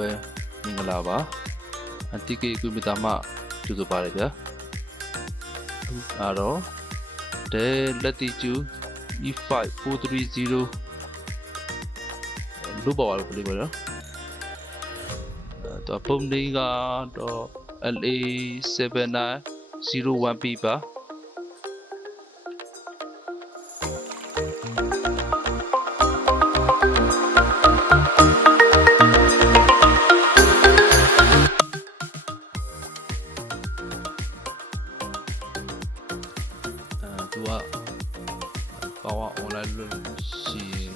ပဲမင်္ဂလာပါTK ကွန်ပျူတာမှကြိုဆိုပါရဗျာအဲ့တော့ Dell Latitude E5 430လို့ပါလို့ပြောလို့တော့ပုံနေကတော့ LA7901P ပါသူက Power Online လို့ရှိရင်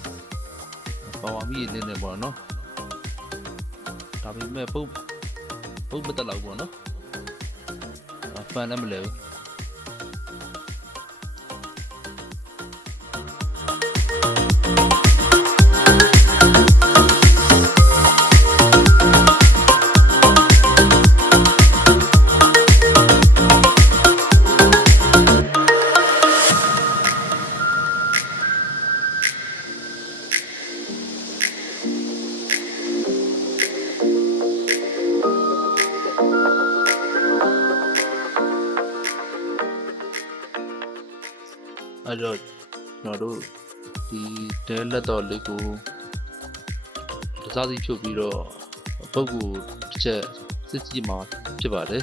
Power မီးနေပေါ့နော်ဒါပေမဲ့ပုံမတက်လောက်ပေါ့နော်ဖန်လည်းမလဲဘူးအဲ့တော့ကျွန်တော်တို့ဒီ Dell laptop လေးကိုတစားစီဖြုတ်ပြီးတော့ပုတ်ကိုတစ်ချက်စစ်ကြည့်မှာဖြစ်ပါတယ်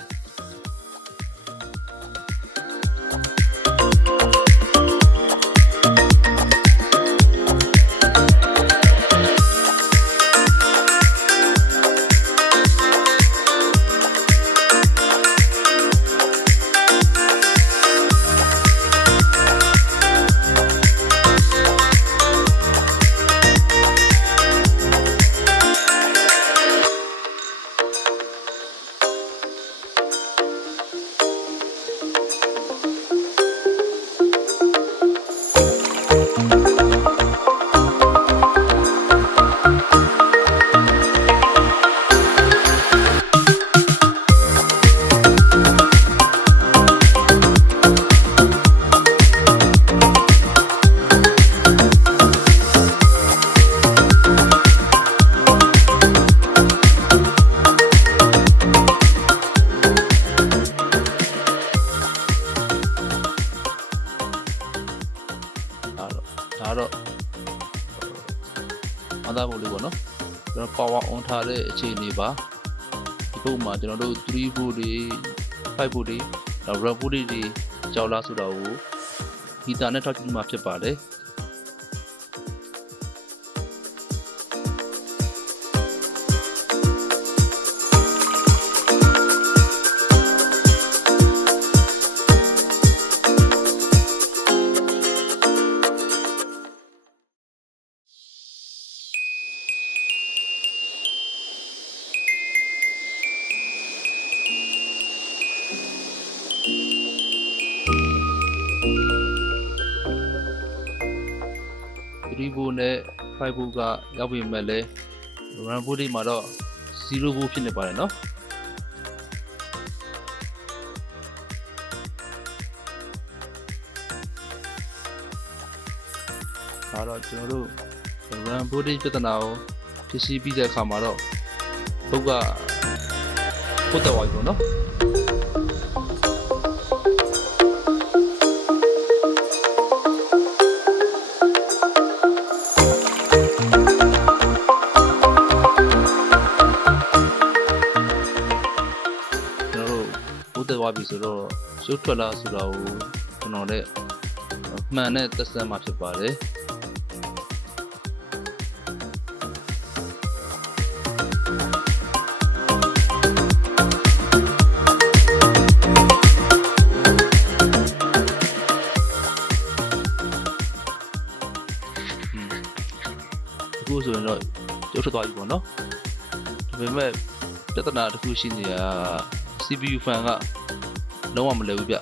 ဒါတော့အသာဖို့လေးပေါ့နော်ကျွန်တော် power on ထားတဲ့အခြေအနေပါဒီပုံမှာကျွန်တော်တို့3 volt တွေ5 volt တွေနောက် red volt တွေကြောက်လားဆိုတာကိုမီတာနဲ့ထောက်ကြည့်မှဖြစ်ပါတယ်3 volt နဲ့5 volt ကရောက်ပြီမဲ့လဲ RAM volt တွေမှာတော့0 volt ဖြစ်နေပါတယ်เนาะဒါတော့ကျွန်တော်တို့ RAM volt ပြဿနာကိုဖြေရှင်းပြီးတဲ့အခါမှာတော့ဘုတ်ကပုတ်တော်ပါပြီပေါ့เนาะသွားပြီဆိုတော့ရုပ်ထွက်လာဆိုတာကိုကျွန်တော်လည်းမှန်တဲ့သက်စမ်းမှာဖြစ်ပါတယ်အခုဆိုရင်တော့ရုပ်ထွက်သွားပြီပေါ့နော်ဒါပေမဲ့ပြဿနာတစ်ခုရှိနေတာ CPU fan ကလုံးဝမလဲဘူးဗျအဲ့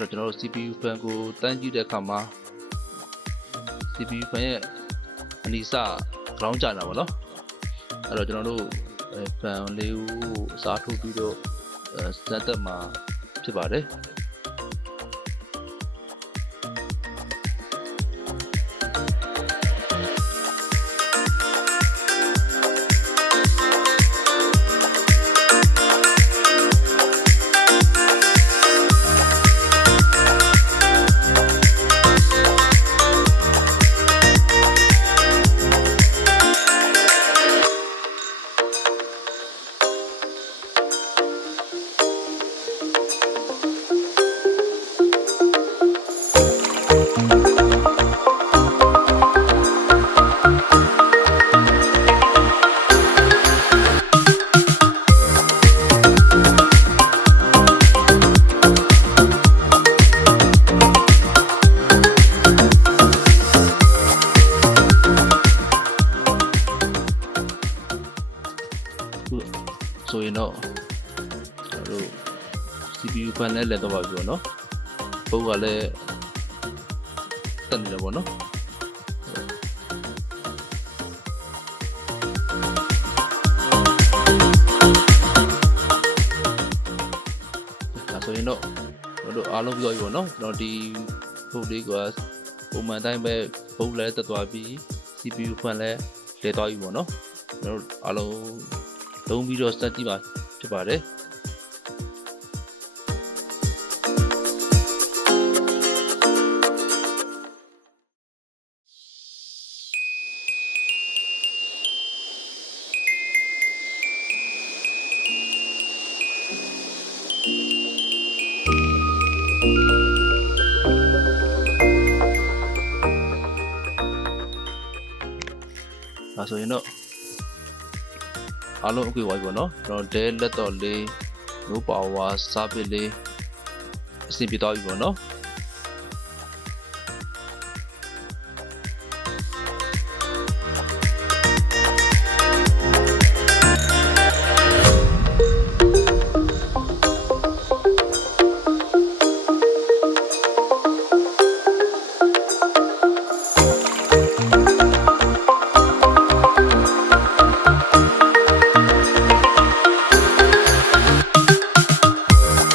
တော့ကျွန်တော်တို့ CPU fan ကိုတန်းကြည့်တဲ့အခါမှာ CPU fan ရဲ့ အနီးစ ground ကြတာပေါ့နော်အဲ့တော့ကျွန်တော်တို့ဖန်လေးကိုစားထိုးပြီးတော့စက်တက်မှာဖြစ်ပါတယ်ဆိုရင်တော့ကျွန်တော်တို့ CPU ဖန်နဲ့လည်းတော့ပါပြီပေါ့နော်ပုံကလည်းတက်နေတယ်ပေါ့နော်ဒါဆိုရင်တော့ကျွန်တော်တို့အားလုံးပြောပြီပေါ့နော်ကျွန်တော်ဒီပုံလေးကပုံမှန်တိုင်းပဲပုံလည်းတက်သွားပြီး CPU ဖန်လည်းလဲသွားပြီပေါ့နော်ကျွန်တော်တို့အားလုံးလုံးပြီးတော့စက်ကြည့်ပါဖြစ်ပါတယ်ဒါဆိုရင်တော့အားလုံးအကွေဝိုင်းပေါ့နော်ကျွန်တော် Dell laptop လေး no power service လေးအဆင်ပြေသွားပြီပေါ့နော်